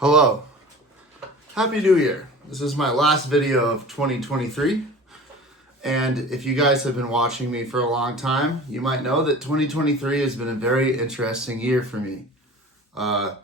Hello. Happy New Year. This is my last video of 2023. And if you guys have been watching me for a long time, you might know that 2023 has been a very interesting year for me. I've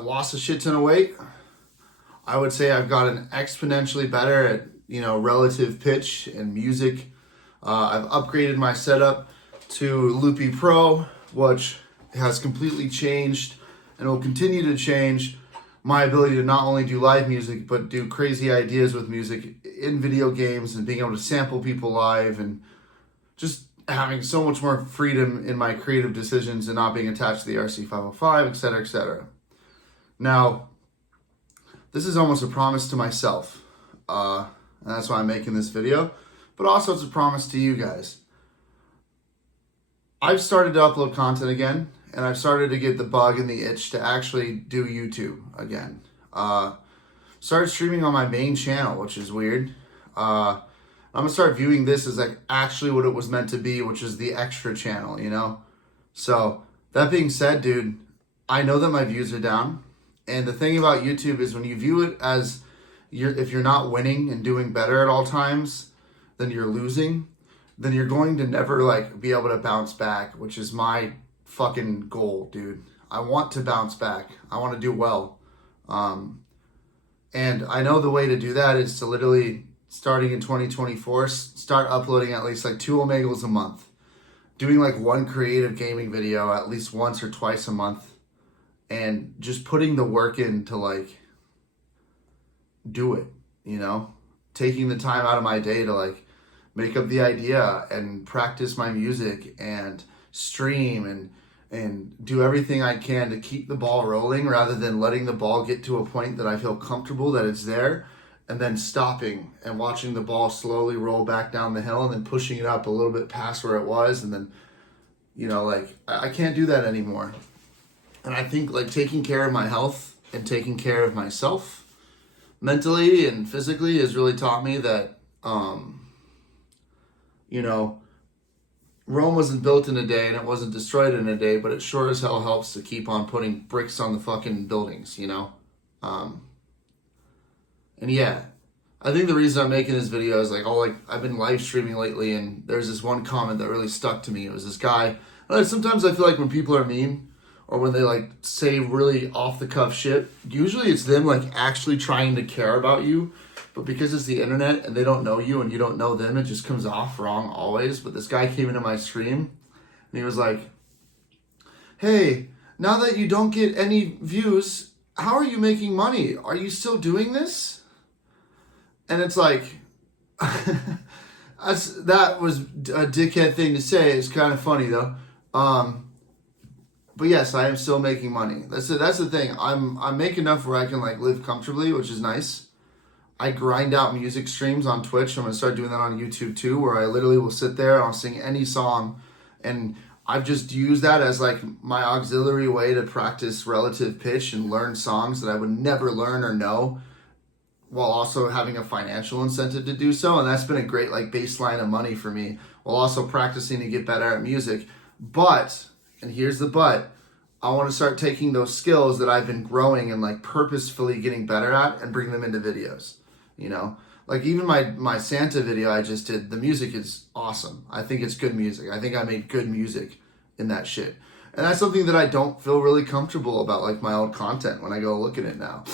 lost a shit ton of weight. I would say I've gotten exponentially better at, relative pitch and music. I've upgraded my setup to Loopy Pro, which has completely changed and will continue to change my ability to not only do live music, but do crazy ideas with music in video games and being able to sample people live and just having so much more freedom in my creative decisions and not being attached to the RC505, etc., etc. Now, this is almost a promise to myself, and that's why I'm making this video, but also it's a promise to you guys. I've started to upload content again, and I've started to get the bug and the itch to actually do YouTube again. Started streaming on my main channel, which is weird. I'm gonna start viewing this as like actually what it was meant to be, which is the extra channel, So that being said, dude, I know that my views are down. And the thing about YouTube is when you view it as if you're not winning and doing better at all times, then you're losing, then you're going to never be able to bounce back, which is my fucking goal, dude. I want to bounce back. I want to do well. And I know the way to do that is to literally, starting in 2024, start uploading at least 2 Omegals a month. Doing one creative gaming video at least once or twice a month. And just putting the work in to do it, Taking the time out of my day to make up the idea and practice my music and stream and do everything I can to keep the ball rolling rather than letting the ball get to a point that I feel comfortable that it's there and then stopping and watching the ball slowly roll back down the hill and then pushing it up a little bit past where it was. And then, I can't do that anymore. And I think taking care of my health and taking care of myself mentally and physically has really taught me that, Rome wasn't built in a day and it wasn't destroyed in a day, but it sure as hell helps to keep on putting bricks on the fucking buildings, And yeah, I think the reason I'm making this video is I've been live streaming lately, and there's this one comment that really stuck to me. It was this guy. Sometimes I feel like when people are mean or when they say really off the cuff shit, usually it's them actually trying to care about you. But because it's the internet and they don't know you and you don't know them, it just comes off wrong always. But this guy came into my stream and he was like, "Hey, now that you don't get any views, how are you making money? Are you still doing this?" And it's that was a dickhead thing to say. It's kind of funny though. But yes, I am still making money. That's the thing. I'm making enough where I can live comfortably, which is nice. I grind out music streams on Twitch. I'm going to start doing that on YouTube too, where I literally will sit there and I'll sing any song. And I've just used that as my auxiliary way to practice relative pitch and learn songs that I would never learn or know, while also having a financial incentive to do so. And that's been a great baseline of money for me, while also practicing to get better at music. But, and here's the but, I want to start taking those skills that I've been growing and purposefully getting better at and bring them into videos. Even my Santa video I just did, the music is awesome. I think it's good music. I think I made good music in that shit. And that's something that I don't feel really comfortable about my old content when I go look at it now.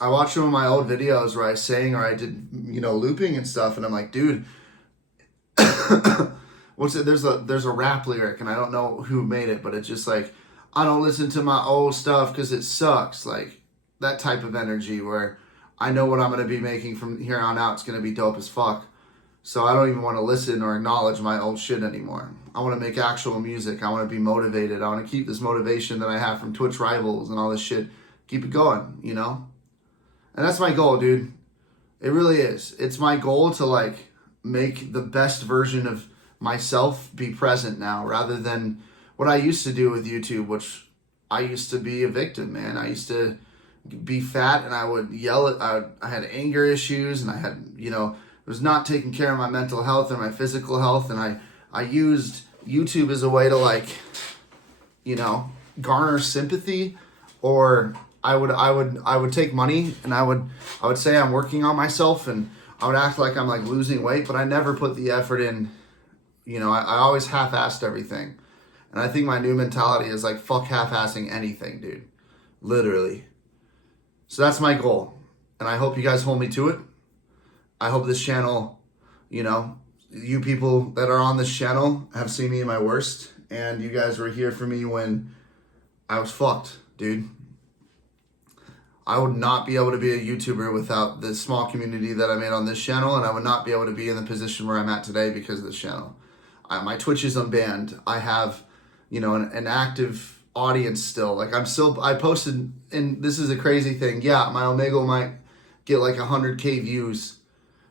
I watched some of my old videos where I sang or I did, looping and stuff, and I'm like, dude, what's it? There's a rap lyric and I don't know who made it, but it's just I don't listen to my old stuff because it sucks. That type of energy where I know what I'm going to be making from here on out. It's going to be dope as fuck. So I don't even want to listen or acknowledge my old shit anymore. I want to make actual music. I want to be motivated. I want to keep this motivation that I have from Twitch Rivals and all this shit. Keep it going, And that's my goal, dude. It really is. It's my goal to make the best version of myself be present now, rather than what I used to do with YouTube, which I used to be a victim, man. I used to be fat and I would yell at, I had anger issues and I had, was not taking care of my mental health and my physical health. And I used YouTube as a way to garner sympathy or I would take money and I would say I'm working on myself, and I would act like I'm like losing weight, but I never put the effort in. You know, I always half-assed everything. And I think my new mentality is like, fuck half-assing anything, dude. Literally. So that's my goal. And I hope you guys hold me to it. I hope this channel, you know, you people that are on this channel have seen me in my worst. And you guys were here for me when I was fucked, dude. I would not be able to be a YouTuber without the small community that I made on this channel. And I would not be able to be in the position where I'm at today because of this channel. My Twitch is unbanned. I have, you know, an active audience still. Like I posted, and this is a crazy thing. Yeah, my Omegle might get like 100K views,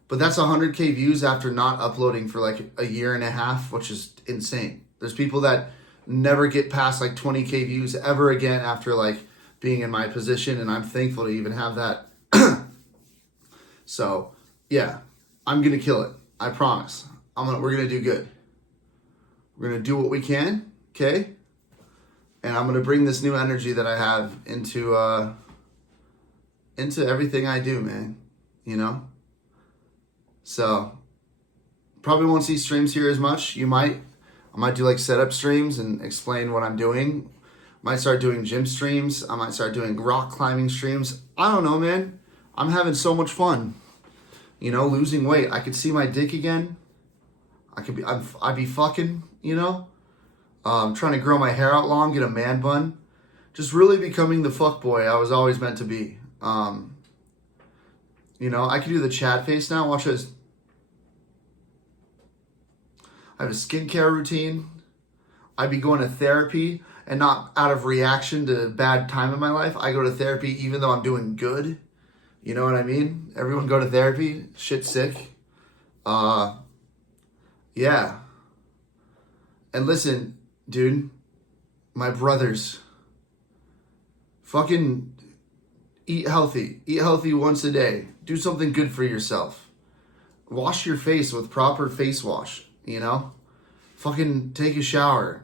but that's 100K views after not uploading for like a year and a half, which is insane. There's people that never get past like 20K views ever again after like being in my position, and I'm thankful to even have that. So yeah, I'm gonna kill it. I promise. We're gonna do good. We're gonna do what we can, okay? And I'm gonna bring this new energy that I have into everything I do, man. You know. So probably won't see streams here as much. I might do like setup streams and explain what I'm doing. Might start doing gym streams. I might start doing rock climbing streams. I don't know, man. I'm having so much fun. You know, losing weight. I could see my dick again. I'd be fucking, you know. Trying to grow my hair out long, get a man bun. Just really becoming the fuck boy I was always meant to be. You know, I can do the Chad face now. Watch this. I have a skincare routine. I'd be going to therapy, and not out of reaction to bad time in my life. I go to therapy even though I'm doing good. You know what I mean? Everyone go to therapy. Shit's sick. Yeah. And listen, dude, my brothers, fucking eat healthy. Eat healthy once a day. Do something good for yourself. Wash your face with proper face wash, you know? Fucking take a shower.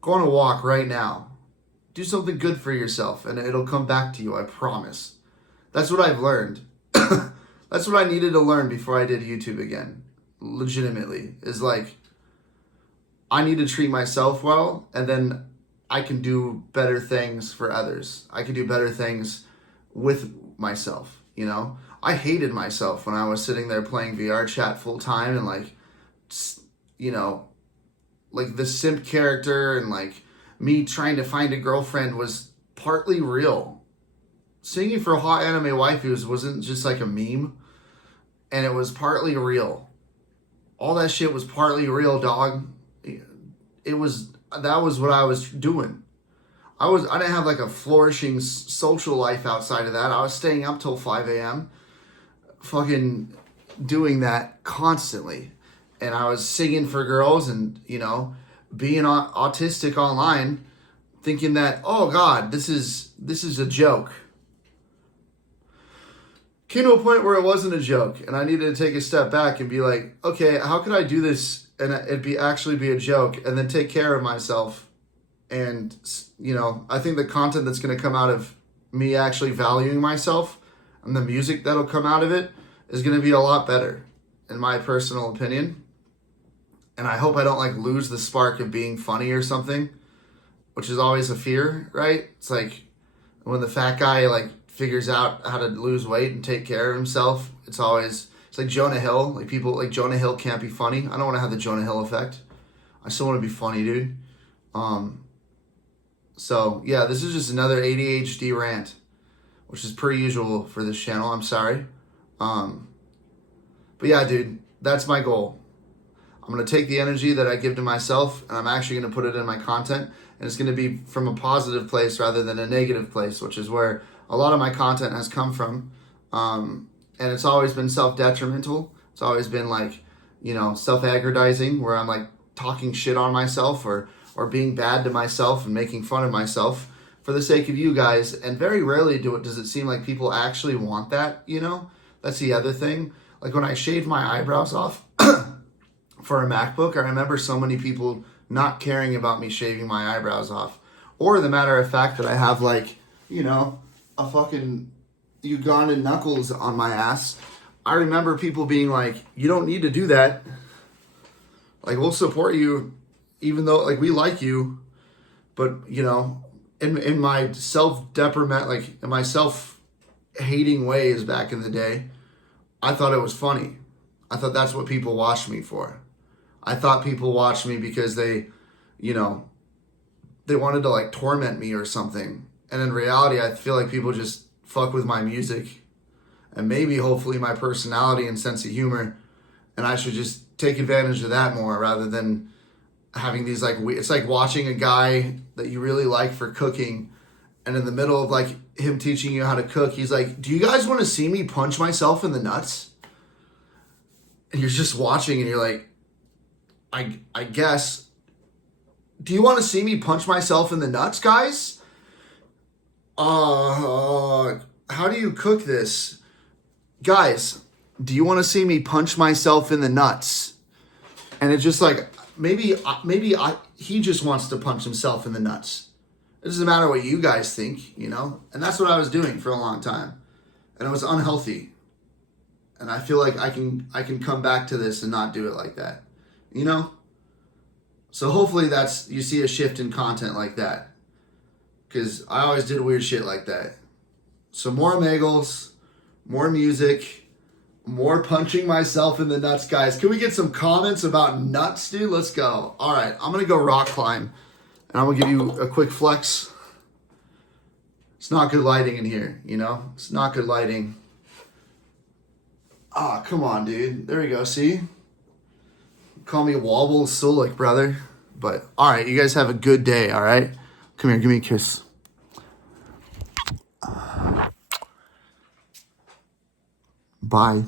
Go on a walk right now. Do something good for yourself, and it'll come back to you, I promise. That's what I've learned. That's what I needed to learn before I did YouTube again. Legitimately. Is like, I need to treat myself well, and then I can do better things for others. I can do better things with myself, you know? I hated myself when I was sitting there playing VR chat full time and like, you know, like the simp character and like me trying to find a girlfriend was partly real. Singing for hot anime waifus wasn't just like a meme, and it was partly real. All that shit was partly real, dog. That was what I was doing. I didn't have like a flourishing social life outside of that. I was staying up till 5 a.m. fucking doing that constantly. And I was singing for girls and, you know, being autistic online, thinking that, oh God, this is a joke. Came to a point where it wasn't a joke, and I needed to take a step back and be like, okay, how could I do this and actually be a joke, and then take care of myself? And, you know, I think the content that's going to come out of me actually valuing myself and the music that'll come out of it is going to be a lot better, in my personal opinion. And I hope I don't like lose the spark of being funny or something, which is always a fear, right? It's like when the fat guy like figures out how to lose weight and take care of himself. It's like Jonah Hill. Like people like Jonah Hill can't be funny. I don't want to have the Jonah Hill effect. I still want to be funny, dude. So yeah, this is just another ADHD rant, which is per usual for this channel. I'm sorry. But yeah, dude, that's my goal. I'm going to take the energy that I give to myself, and I'm actually going to put it in my content, and it's going to be from a positive place rather than a negative place, which is where a lot of my content has come from. And it's always been self-detrimental. It's always been like, you know, self-aggrandizing, where I'm like talking shit on myself or being bad to myself and making fun of myself for the sake of you guys. And very rarely does it seem like people actually want that, you know? That's the other thing. Like when I shaved my eyebrows off for a MacBook, I remember so many people not caring about me shaving my eyebrows off. Or the matter of fact that I have like, you know, a fucking Ugandan knuckles on my ass, I remember people being like, you don't need to do that. Like, we'll support you, even though, like, we like you. But, you know, in my self-depriment, like, in my self-hating ways back in the day, I thought it was funny. I thought that's what people watched me for. I thought people watched me because they, you know, they wanted to, like, torment me or something. And in reality, I feel like people just fuck with my music and maybe hopefully my personality and sense of humor, and I should just take advantage of that more rather than having these like it's like watching a guy that you really like for cooking, and in the middle of like him teaching you how to cook, he's like, do you guys want to see me punch myself in the nuts? And you're just watching and you're like, I guess, do you want to see me punch myself in the nuts, guys? How do you cook this? Guys, do you want to see me punch myself in the nuts? And it's just like, maybe he just wants to punch himself in the nuts. It doesn't matter what you guys think, you know? And that's what I was doing for a long time. And it was unhealthy. And I feel like I can come back to this and not do it like that, you know? So hopefully you see a shift in content like that. Because I always did weird shit like that. So more Omeggles, more music, more punching myself in the nuts, guys. Can we get some comments about nuts, dude? Let's go. All right, I'm going to go rock climb. And I'm going to give you a quick flex. It's not good lighting in here, you know? It's not good lighting. Ah, come on, dude. There we go, see? Call me Wobble Sulik, brother. But, all right, you guys have a good day, all right? Come here, give me a kiss. Bye.